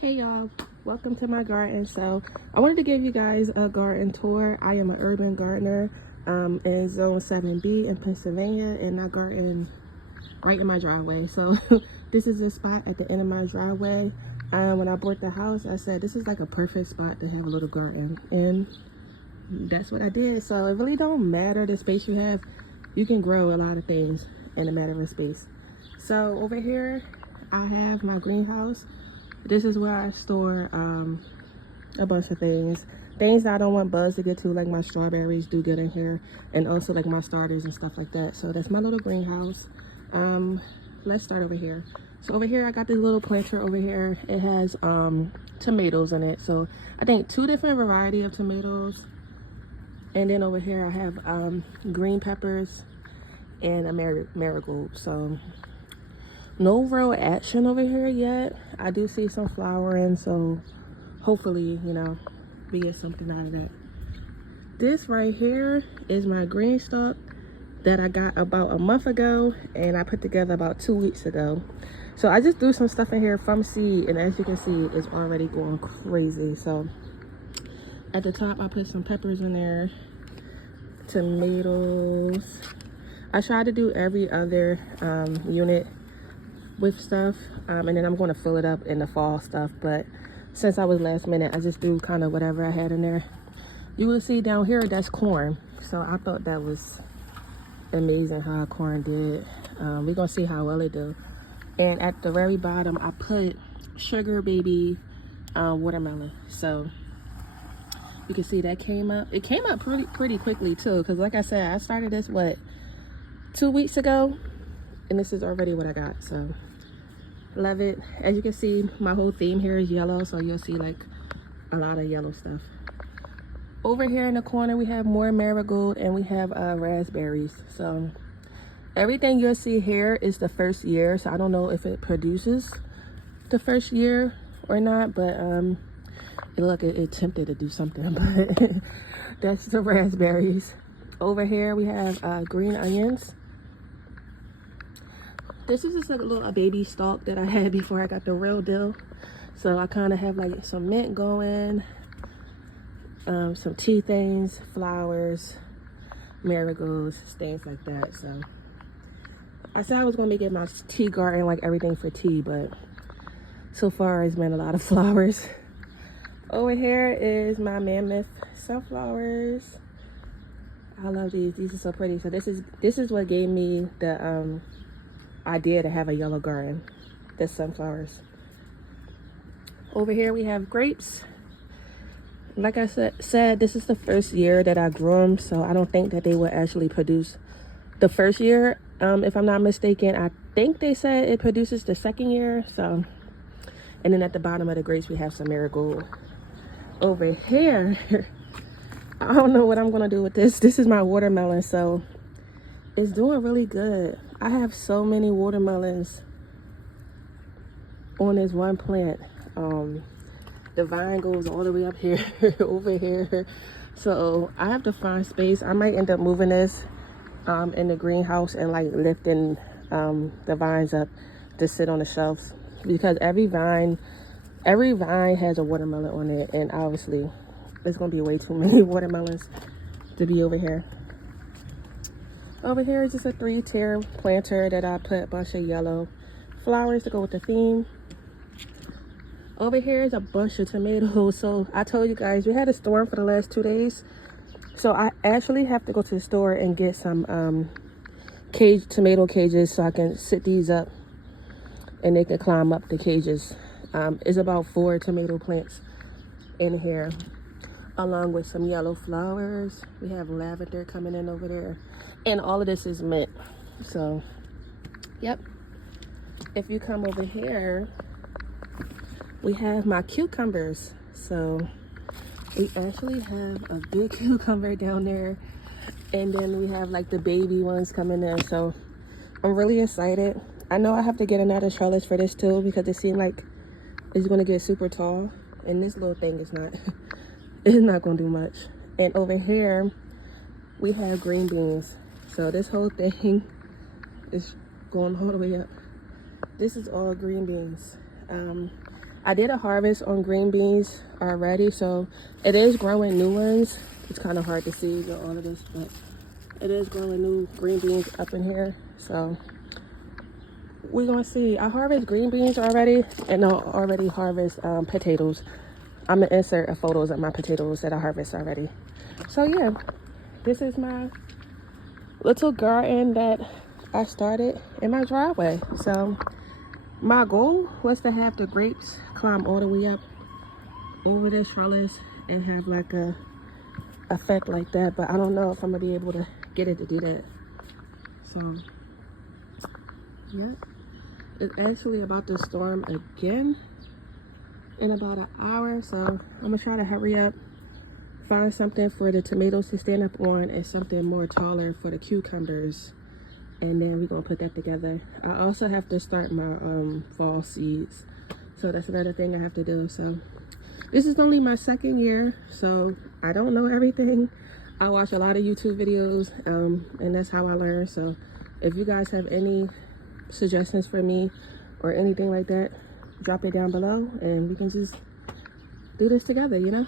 Hey y'all, welcome to my garden. So I wanted to give you guys a garden tour. I am an urban gardener in Zone 7b in Pennsylvania, and I garden right in my driveway. So this is the spot at the end of my driveway. When I bought the house, I said this is like a perfect spot to have a little garden, and that's what I did. So it really don't matter the space you have. You can grow a lot of things in a matter of space. So over here I have my greenhouse. This is where I store a bunch of things that I don't want bugs to get to, like my strawberries do get in here, and also like my starters and stuff like that. So that's my little greenhouse. Let's start over here. So over here I got this little planter over here. It has tomatoes in it, so I think 2 different variety of tomatoes. And then over here I have green peppers and a marigold. So no real action over here yet. I do see some flowering, so hopefully, you know, we get something out of that. This right here is my green stalk that I got about a month ago, and I put together about 2 weeks ago. So I just threw some stuff in here from seed, and as you can see, it's already going crazy. So at the top I put some peppers in there, tomatoes. I try to do every other unit with stuff, and then I'm going to fill it up in the fall stuff, but since I was last minute, I just threw kind of whatever I had in there. You will see down here that's corn, so I thought that was amazing how corn did. We're gonna see how well it do. And at the very bottom I put sugar baby watermelon. So you can see that came up. It came up pretty quickly too, because like I said, I started this 2 weeks ago, and this is already what I got. So love it. As you can see, my whole theme here is yellow, so you'll see like a lot of yellow stuff. Over here in the corner we have more marigold, and we have raspberries. So everything you'll see here is the first year, so I don't know if it produces the first year or not, but it attempted to do something. But that's the raspberries. Over here we have green onions. This is just like a baby stalk that I had before I got the real deal. So I kind of have like some mint going, some tea things, flowers, marigolds, things like that. So I said I was going to make it my tea garden, like everything for tea, but so far it's been a lot of flowers. Over here is my mammoth sunflowers. I love these. These are so pretty. So this is what gave me the idea to have a yellow garden, the sunflowers. Over here we have grapes. Like I said, this is the first year that I grew them, so I don't think that they will actually produce the first year. If I'm not mistaken, I think they said it produces the second year. So, and then at the bottom of the grapes we have some marigold. Over here I don't know what I'm gonna do with this. This is my watermelon, so it's doing really good. I have so many watermelons on this one plant. The vine goes all the way up here over here, so I have to find space. I might end up moving this in the greenhouse and like lifting the vines up to sit on the shelves, because every vine has a watermelon on it, and obviously there's gonna be way too many watermelons to be over here. Over here is just a 3-tier planter that I put a bunch of yellow flowers to go with the theme. Over here is a bunch of tomatoes. So I told you guys we had a storm for the last 2 days, so I actually have to go to the store and get some tomato cages so I can sit these up and they can climb up the cages. It's about 4 tomato plants in here, along with some yellow flowers. We have lavender coming in over there, and all of this is mint. So yep. If you come over here, we have my cucumbers. So we actually have a big cucumber down there, and then we have like the baby ones coming in. So I'm really excited. I know I have to get another trellis for this too, because it seemed like it's going to get super tall, and this little thing is not it's not going to do much. And over here we have green beans. So this whole thing is going all the way up. This is all green beans. I did a harvest on green beans already, so it is growing new ones. It's kind of hard to see with all of this, but it is growing new green beans up in here. So we're gonna see. I harvest green beans already, and I already harvest potatoes. I'm gonna insert a photos of my potatoes that I harvest already. So yeah, this is my little garden that I started in my driveway. So my goal was to have the grapes climb all the way up over this trellis and have like a effect like that, but I don't know if I'm gonna be able to get it to do that. So yeah, it's actually about to storm again in about an hour, so I'm gonna try to hurry up, find something for the tomatoes to stand up on and something more taller for the cucumbers, and then we're gonna put that together. I also have to start my fall seeds, so that's another thing I have to do. So this is only my second year, so I don't know everything. I watch a lot of YouTube videos, and that's how I learn. So if you guys have any suggestions for me or anything like that, drop it down below and we can just do this together, you know?